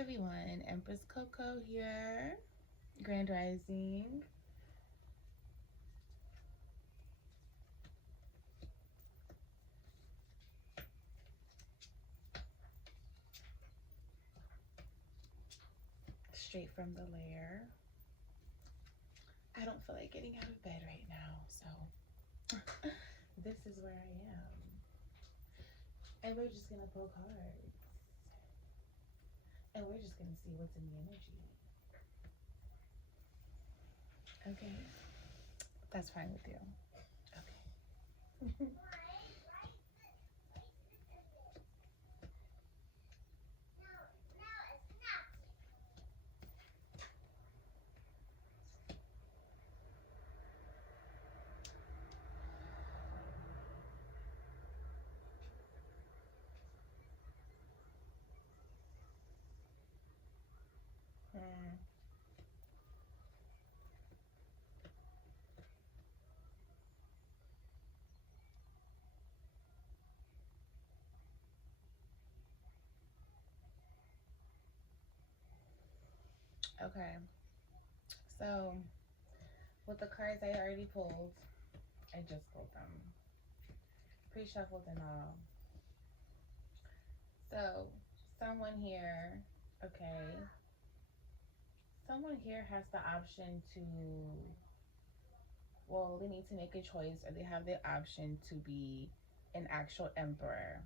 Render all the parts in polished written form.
everyone, Empress Coco here, Grand Rising. Straight from the lair. I don't feel like getting out of bed right now, so this is where I am. And we're just gonna pull cards. And we're just gonna see what's in the energy. Okay? That's fine with you. Okay. Hmm. Okay. So, with the cards I already pulled, I just pulled them. Pre-shuffled and all. So, someone here, okay, someone here has the option to, well, they need to make a choice or they have the option to be an actual emperor.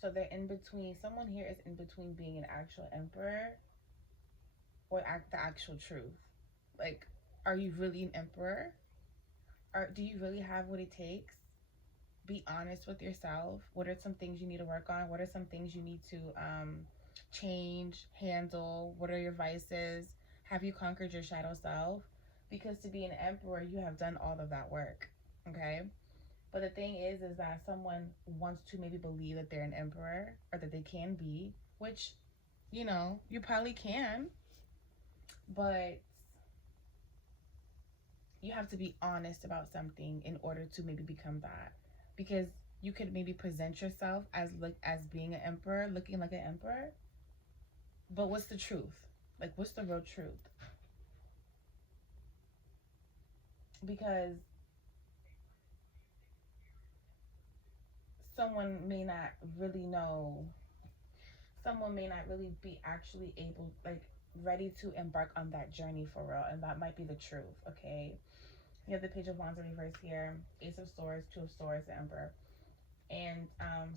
So they're in between, someone here is in between being an actual emperor or the actual truth. Like, are you really an emperor? Or do you really have what it takes? Be honest with yourself. What are some things you need to work on? What are some things you need to change, handle? What are your vices? Have you conquered your shadow self? Because to be an emperor, you have done all of that work. Okay? But the thing is that someone wants to maybe believe that they're an emperor or that they can be, which, you probably can, but you have to be honest about something in order to maybe become that. Because you could maybe present yourself as being an emperor, looking like an emperor, but what's the truth? Like, what's the real truth? Because someone may not really know, someone may not really be actually able, like, ready to embark on that journey for real, and that might be the truth. Okay, you have the Page of Wands in reverse here, Ace of Swords, Two of Swords, the Emperor. And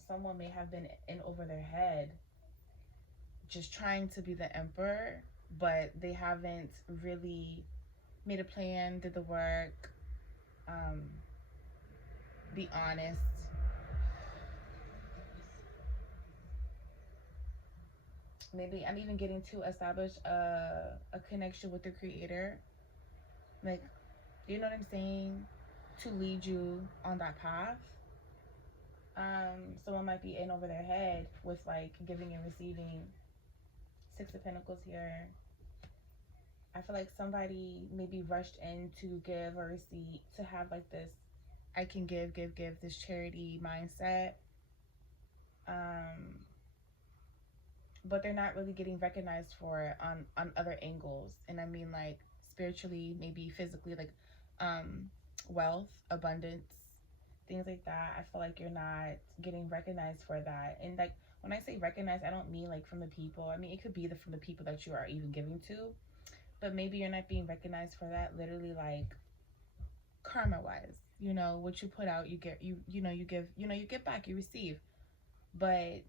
someone may have been in over their head just trying to be the emperor, but they haven't really made a plan, did the work, um, be honest. Maybe I'm even getting to establish a connection with the creator. Like, you know what I'm saying? To lead you on that path. Someone might be in over their head with like giving and receiving. Six of Pentacles here. I feel like somebody maybe rushed in to give or receive, to have like this I can give, this charity mindset. But they're not really getting recognized for it on other angles. And I mean like spiritually, maybe physically, like wealth, abundance, things like that. I feel like you're not getting recognized for that. And like when I say recognized, I don't mean like from the people. I mean, it could be from the people that you are even giving to, but maybe you're not being recognized for that. Literally, like karma wise, what you put out, you get. You give. You get back. You receive. But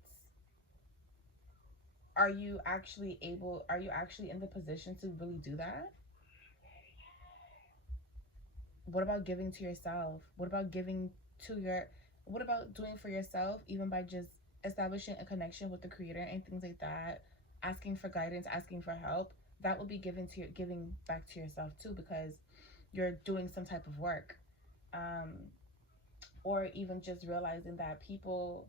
are you actually able? Are you actually in the position to really do that? What about giving to yourself? What about giving to your? What about doing for yourself, even by just establishing a connection with the creator and things like that, asking for guidance, asking for help? That will be giving back to yourself too, because you're doing some type of work. Or even just realizing that people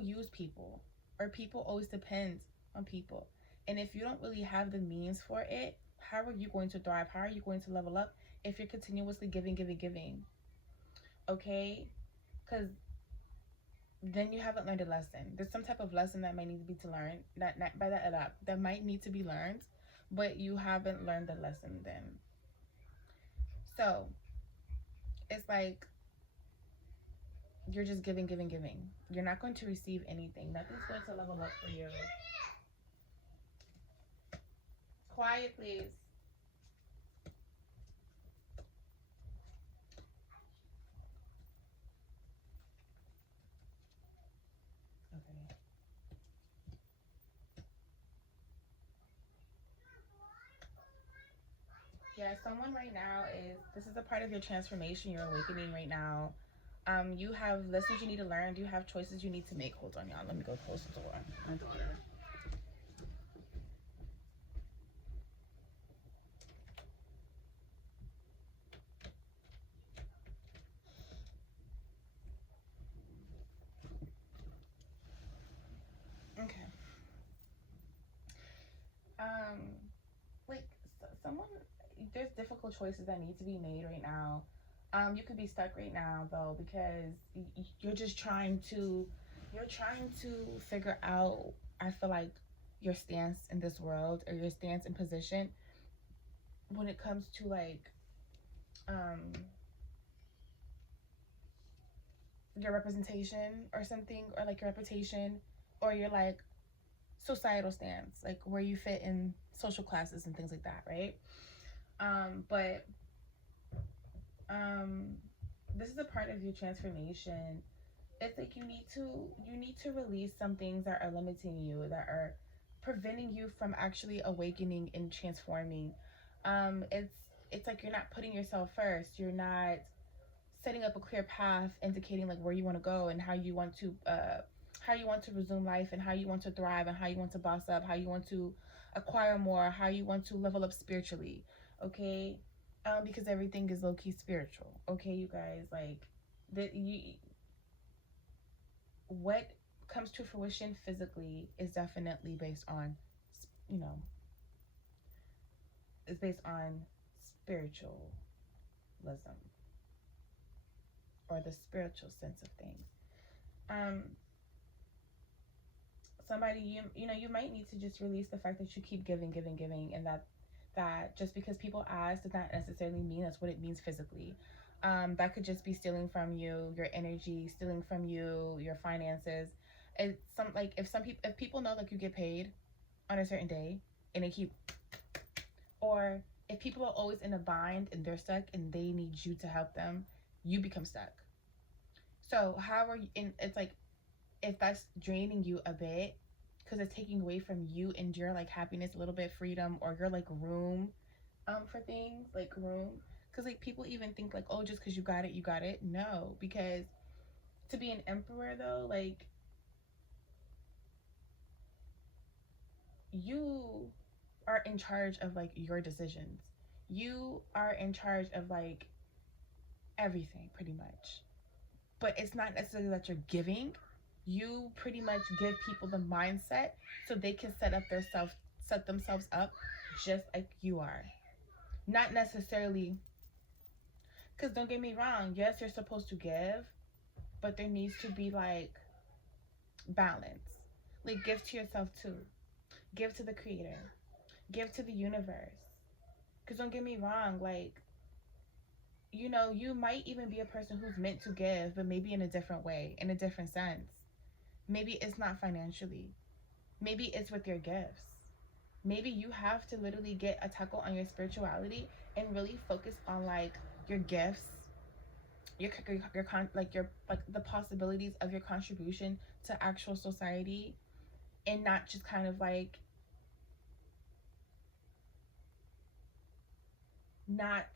use people, or people always depend on people. And if you don't really have the means for it, how are you going to thrive? How are you going to level up if you're continuously giving? Okay? Because then you haven't learned a lesson. There's some type of lesson that might need to be to learn that by that might need to be learned, but you haven't learned the lesson then. So it's like you're just giving, giving, giving. You're not going to receive anything. Nothing's going to level up for you. Quiet, please. Okay. Yeah, someone right now is, this is a part of your transformation, your awakening right now. You have lessons you need to learn. You have choices you need to make. Hold on, y'all. Let me go close the door. My daughter. Okay. Um, like someone, there's difficult choices that need to be made right now. You could be stuck right now though because you're just trying to figure out. I feel like your stance in this world or your stance and position when it comes to like um your representation or something, or like your reputation, or your like societal stance, like where you fit in social classes and things like that, right? But um this is a part of your transformation. It's like you need to release some things that are limiting you, that are preventing you from actually awakening and transforming. It's like you're not putting yourself first. You're not setting up a clear path indicating like where you want to go and how you want to resume life and how you want to thrive and how you want to boss up, how you want to acquire more, how you want to level up spiritually. Okay. Because everything is low-key spiritual. Okay, you guys, like that you what comes to fruition physically is definitely based on, you know, is based on spiritualism or the spiritual sense of things. Um, somebody you know you might need to just release the fact that you keep giving, giving, giving, and that just because people ask does not necessarily mean that's what it means physically. That could just be stealing from you your energy, stealing from you your finances. It's some like if people know like you get paid on a certain day and they keep, or if people are always in a bind and they're stuck and they need you to help them, you become stuck. So how are you? And it's like if that's draining you a bit because it's taking away from you and your like happiness, a little bit freedom, or your like room for things like room, because like people even think like, oh, just because you got it. No, because to be an emperor though, like you are in charge of like your decisions. You are in charge of like everything pretty much. But it's not necessarily that you're giving. You pretty much give people the mindset so they can set themselves up just like you are. Not necessarily, because don't get me wrong, yes, you're supposed to give, but there needs to be like balance. Like give to yourself too. Give to the creator. Give to the universe. Because don't get me wrong, like, you know, you might even be a person who's meant to give, but maybe in a different way, in a different sense. Maybe it's not financially. Maybe it's with your gifts. Maybe you have to literally get a tackle on your spirituality and really focus on like your gifts, your like the possibilities of your contribution to actual society, and not just kind of like not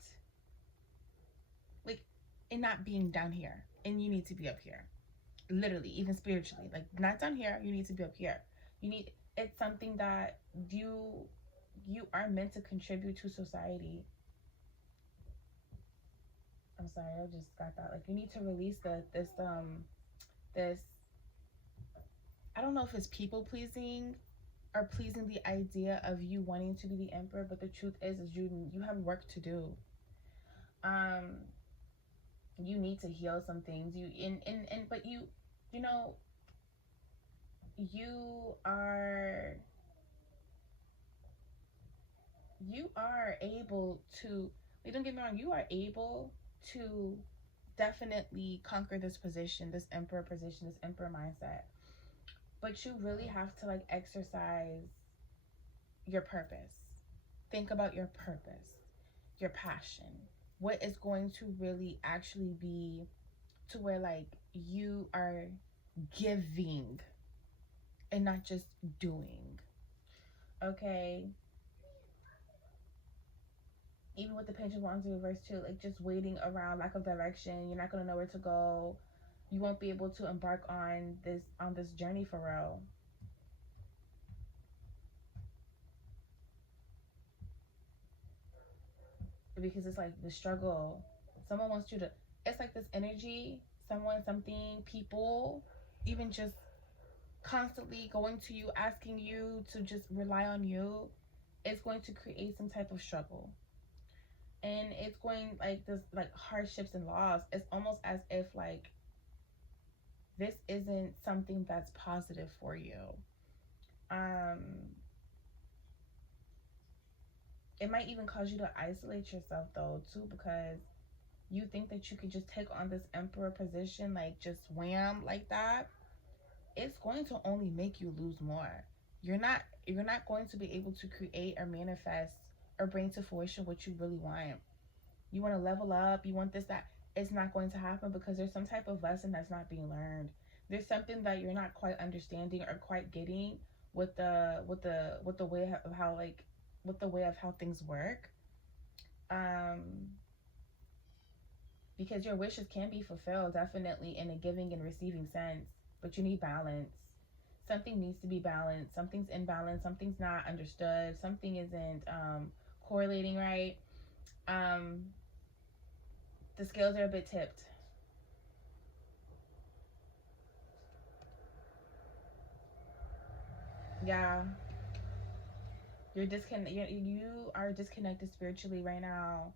like and not being down here and you need to be up here, literally, even spiritually, like not down here, you need to be up here. You need, it's something that you are meant to contribute to society. I'm sorry, I just got that. Like you need to release this, I don't know if it's people pleasing or pleasing the idea of you wanting to be the emperor, but the truth is you have work to do. Um you need to heal some things. You in but you know, you are you are able to, like, don't get me wrong, you are able to definitely conquer this position, this emperor position, this emperor mindset. But you really have to like exercise your purpose. Think about your purpose, your passion. What is going to really actually be to where like you are giving and not just doing. Okay? Even with the pendulum on reverse too, like just waiting around, lack of direction, you're not gonna know where to go. You won't be able to embark on this journey for real. Because it's like the struggle. Someone wants you to, it's like this energy, someone, something, people, even just constantly going to you, asking you to just rely on you, it's going to create some type of struggle. And it's going like this, like hardships and loss. It's almost as if like this isn't something that's positive for you. Um, it might even cause you to isolate yourself though too, because you think that you could just take on this emperor position like just wham like that. It's going to only make you lose more. You're not going to be able to create or manifest or bring to fruition what you really want. You want to level up, you want this, that. It's not going to happen because there's some type of lesson that's not being learned. There's something that you're not quite understanding or quite getting with the way of how like with the way of how things work. Um, because your wishes can be fulfilled definitely in a giving and receiving sense, but you need balance. Something needs to be balanced. Something's imbalance. Something's not understood. Something isn't correlating right. Um, the scales are a bit tipped. Yeah, you are disconnected spiritually right now.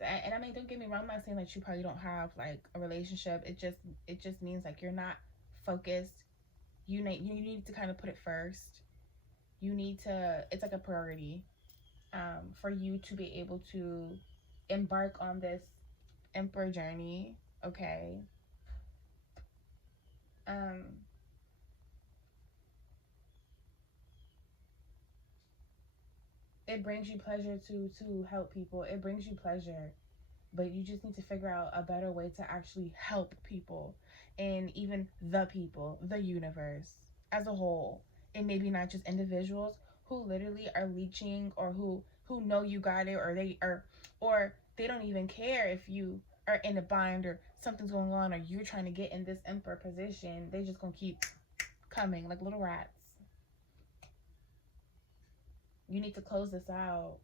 And I mean, don't get me wrong. I'm not saying that you probably don't have like a relationship. It just means like you're not focused. You need to kind of put it first. You need to. It's like a priority for you to be able to embark on this emperor journey. Okay. Um, it brings you pleasure to help people. It brings you pleasure, but you just need to figure out a better way to actually help people, and even the people, the universe as a whole, and maybe not just individuals who literally are leeching, or who know you got it, or they don't even care if you are in a bind or something's going on, or you're trying to get in this emperor position. They just gonna keep coming like little rats. You need to close this out.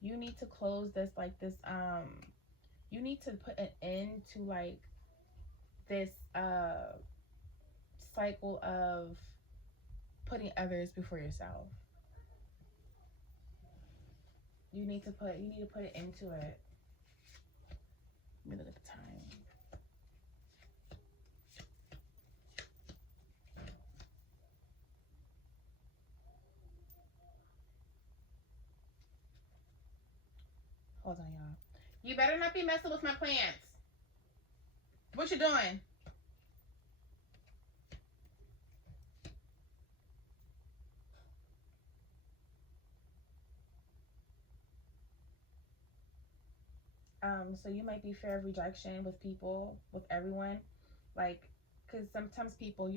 You need to close this like this. You need to put an end to like this cycle of putting others before yourself. You need to put it into it. Let me look at the time. Hold on, y'all. You better not be messing with my plants. What you doing? So you might be fear of rejection with people, with everyone, like, because sometimes people, if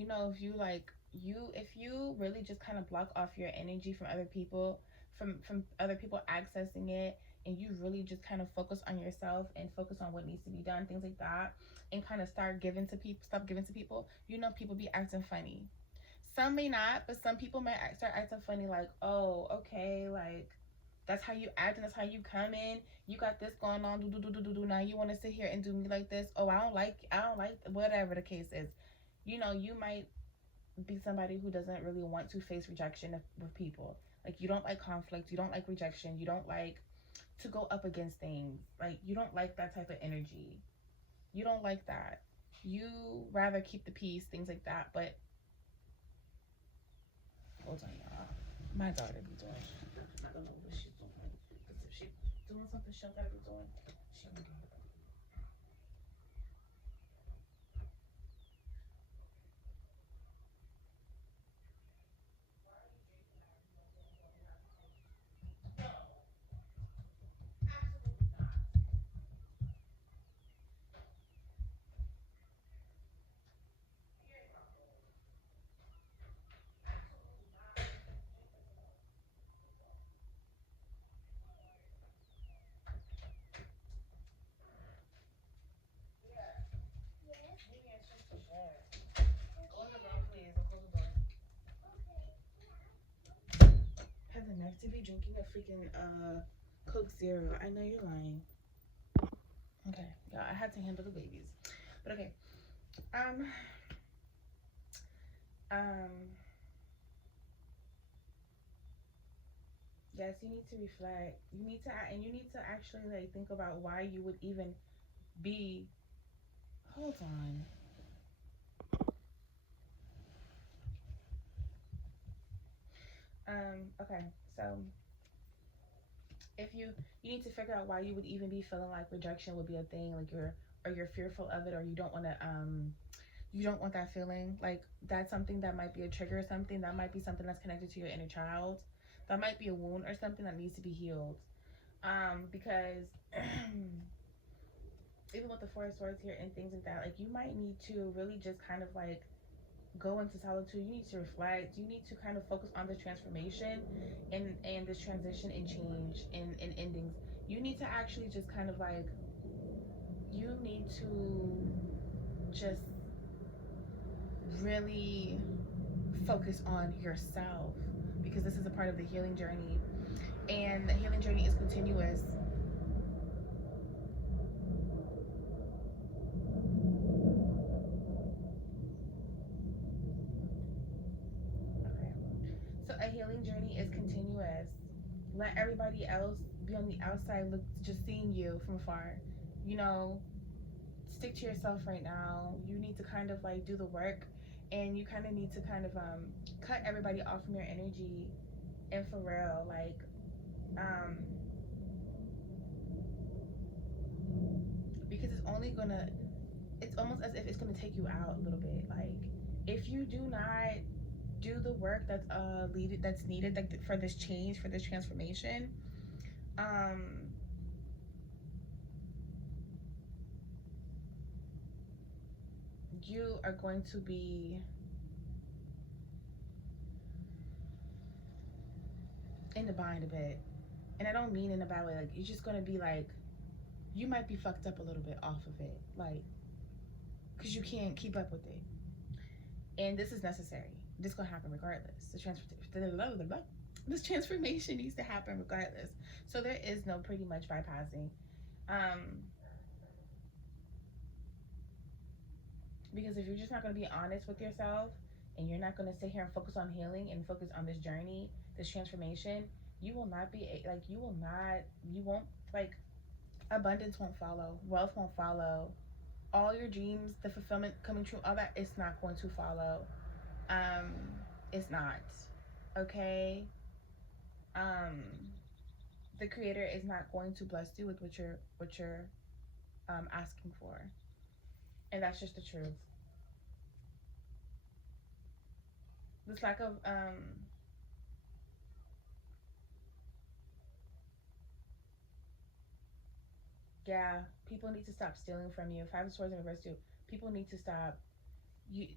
you really just kind of block off your energy from other people, from other people accessing it, and you really just kind of focus on yourself and focus on what needs to be done, things like that, and kind of stop giving to people. People be acting funny. Some may not, but some people might start acting funny, like, oh, okay, like that's how you act and that's how you come in. You got this going on. Do. Now you want to sit here and do me like this. Oh, I don't like whatever the case is. You might be somebody who doesn't really want to face rejection with people. Like you don't like conflict. You don't like rejection. You don't like to go up against things. Like you don't like that type of energy. You don't like that. You rather keep the peace, things like that. But hold on, y'all. My daughter be doing. I don't know what she's doing. Because if she's doing something she don't gotta be doing, she don't do it. Go in the room, please. I'll close the door. Has the nerve to be drinking a freaking Coke Zero. I know you're lying. Okay, yeah, I had to handle the babies. But okay. Um um yes, you need to reflect. You need to and you need to actually like think about why you would even be hold on. Okay. So if you need to figure out why you would even be feeling like rejection would be a thing, like you're fearful of it, or you don't want to you don't want that feeling. Like that's something that might be a trigger or something. That might be something that's connected to your inner child. That might be a wound or something that needs to be healed. Because even with the four of swords here and things like that, like you might need to really just kind of like go into solitude. You need to reflect. You need to kind of focus on the transformation and this transition and change and endings. You need to actually just kind of like you need to just really focus on yourself because this is a part of the healing journey, and the healing journey is continuous. Okay, so a healing journey is continuous. Let everybody else be on the outside, look, just seeing you from afar. You know, stick to yourself right now. You need to kind of like do the work, and you kind of need to kind of cut everybody off from your energy. And for real, like um because it's only gonna it's almost as if it's gonna take you out a little bit. Like if you do not do the work that's needed like for this change, for this transformation, um you are going to be in the bind a bit. And I don't mean in a bad way. Like you're just gonna be like you might be fucked up a little bit off of it, like because you can't keep up with it. And this is necessary. This gonna happen regardless. This transformation needs to happen regardless. So there is no pretty much bypassing. Um, because if you're just not gonna be honest with yourself and you're not gonna sit here and focus on healing and focus on this journey, this transformation, you will not be like you won't like abundance won't follow, wealth won't follow, all your dreams, the fulfillment coming true, all that it's not going to follow. Um, it's not. Okay? Um, the creator is not going to bless you with what you're asking for. And that's just the truth. This lack of yeah, people need to stop stealing from you. Five of Swords in reverse too. People need to stop.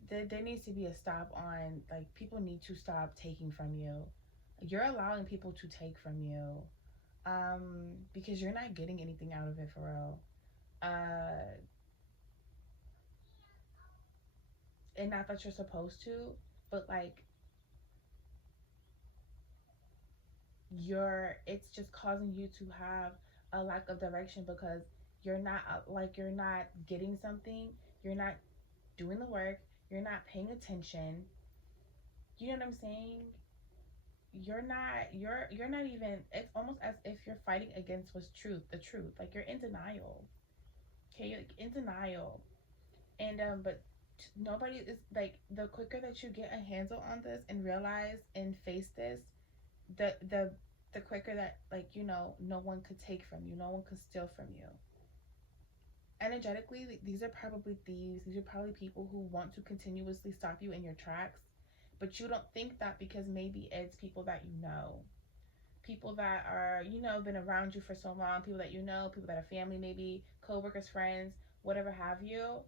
There needs to be a stop on like people need to stop taking from you. You're allowing people to take from you, because you're not getting anything out of it for real. Uh, and not that you're supposed to, but like it's just causing you to have a lack of direction because you're not getting something, you're not doing the work, you're not paying attention. You know what I'm saying? You're not even, it's almost as if you're fighting against what's truth, the truth. Like you're in denial. Okay, you're like in denial. And but nobody is like, the quicker that you get a handle on this and realize and face this, the the the quicker that, like, no one could take from you, no one could steal from you. Energetically, these are probably thieves. These are probably people who want to continuously stop you in your tracks, but you don't think that because maybe it's people that people that are, been around you for so long, people that people that are family, maybe co-workers, friends, whatever have you.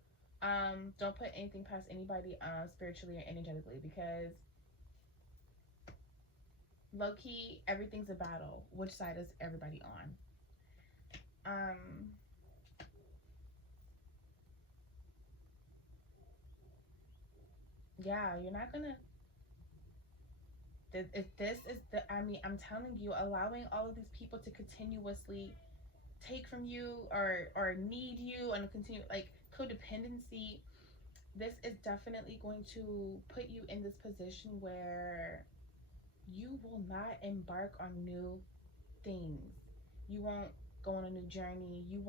Don't put anything past anybody, spiritually or energetically, because low key, everything's a battle. Which side is everybody on? Yeah, you're not gonna. If this is I mean, I'm telling you, allowing all of these people to continuously take from you, or need you, and continue, like, codependency. This is definitely going to put you in this position where you will not embark on new things. You won't go on a new journey. You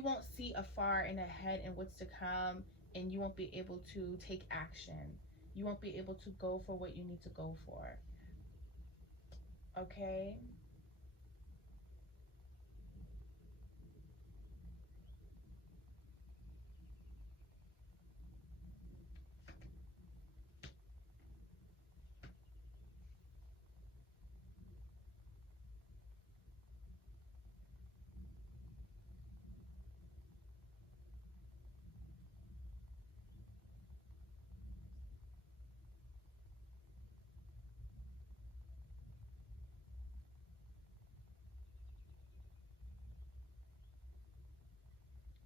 won't see afar and ahead in what's to come, and you won't be able to take action. You won't be able to go for what you need to go for. Okay?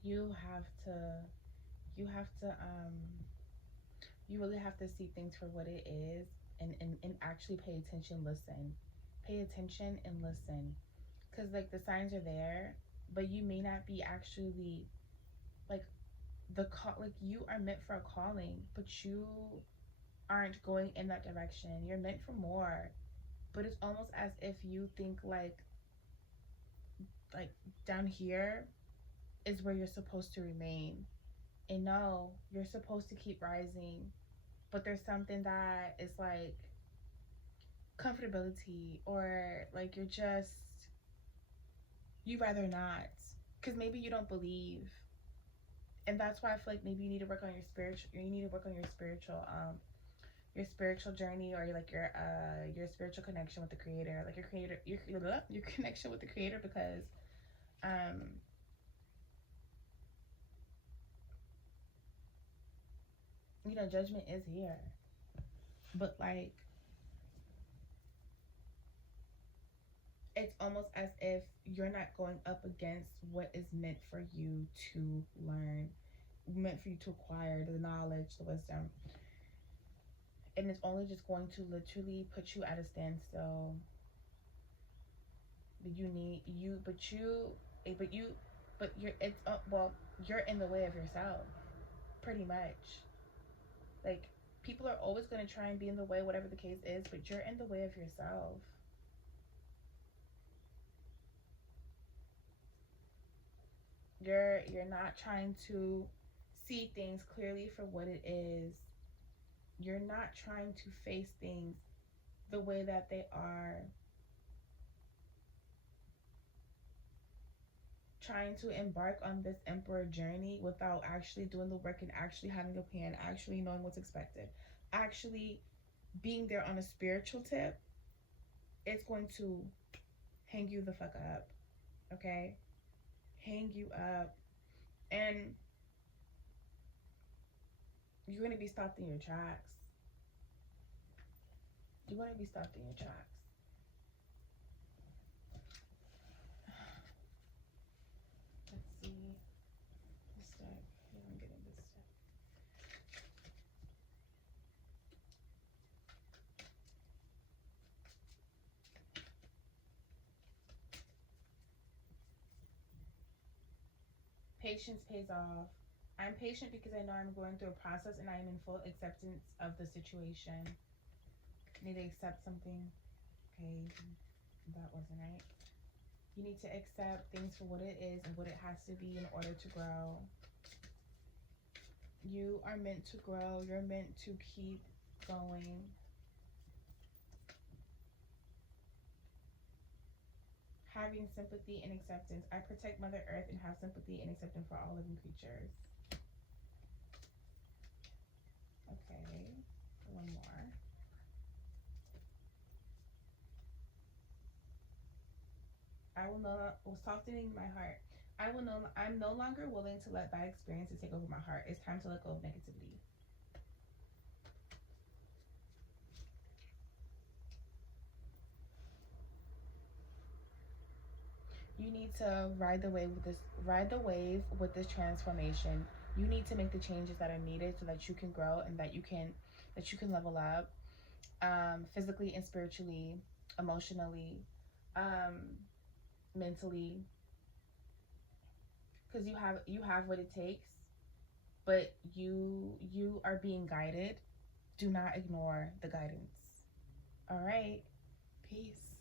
You have to you have to you really have to see things for what it is, and actually pay attention, listen. Pay attention and listen. Cuz like, the signs are there, but you may not be actually, like, the call, like, you are meant for a calling, but you aren't going in that direction. You're meant for more. But it's almost as if you think, like down here is where you're supposed to remain. And no, you're supposed to keep rising. But there's something that is like comfortability, or like, you rather not, because maybe you don't believe. And that's why I feel like maybe you need to work on your spiritual journey, or like your spiritual connection with the creator, like your connection with the creator, because um judgment is here. But like, it's almost as if you're not going up against what is meant for you to learn, meant for you to acquire the knowledge, the wisdom. And it's only just going to literally put you at a standstill. But you need you but you but you but you're it's well, you're in the way of yourself, pretty much. Like, people are always going to try and be in the way, whatever the case is, but you're in the way of yourself. You're not trying to see things clearly for what it is. You're not trying to face things the way that they are. Trying to embark on this emperor journey without actually doing the work, and actually having a plan, actually knowing what's expected, actually being there on a spiritual tip, it's going to hang you the fuck up. Okay? Hang you up. And you're going to be stopped in your tracks. You're going to be stopped in your tracks. Let's see. This deck. Yeah, I'm getting this deck. Patience pays off. I'm patient because I know I'm going through a process, and I am in full acceptance of the situation. Need to accept something. Okay, that wasn't right. You need to accept things for what it is and what it has to be in order to grow. You are meant to grow. You're meant to keep going. Having sympathy and acceptance. I protect Mother Earth and have sympathy and acceptance for all living creatures. Okay, one more. I will know, softening my heart. I'm no longer willing to let bad experiences take over my heart. It's time to let go of negativity. You need to ride the wave with this transformation. You need to make the changes that are needed so that you can grow and that you can level up, physically and spiritually, emotionally, um, mentally, because you have what it takes, but you are being guided. Do not ignore the guidance. All right. Peace.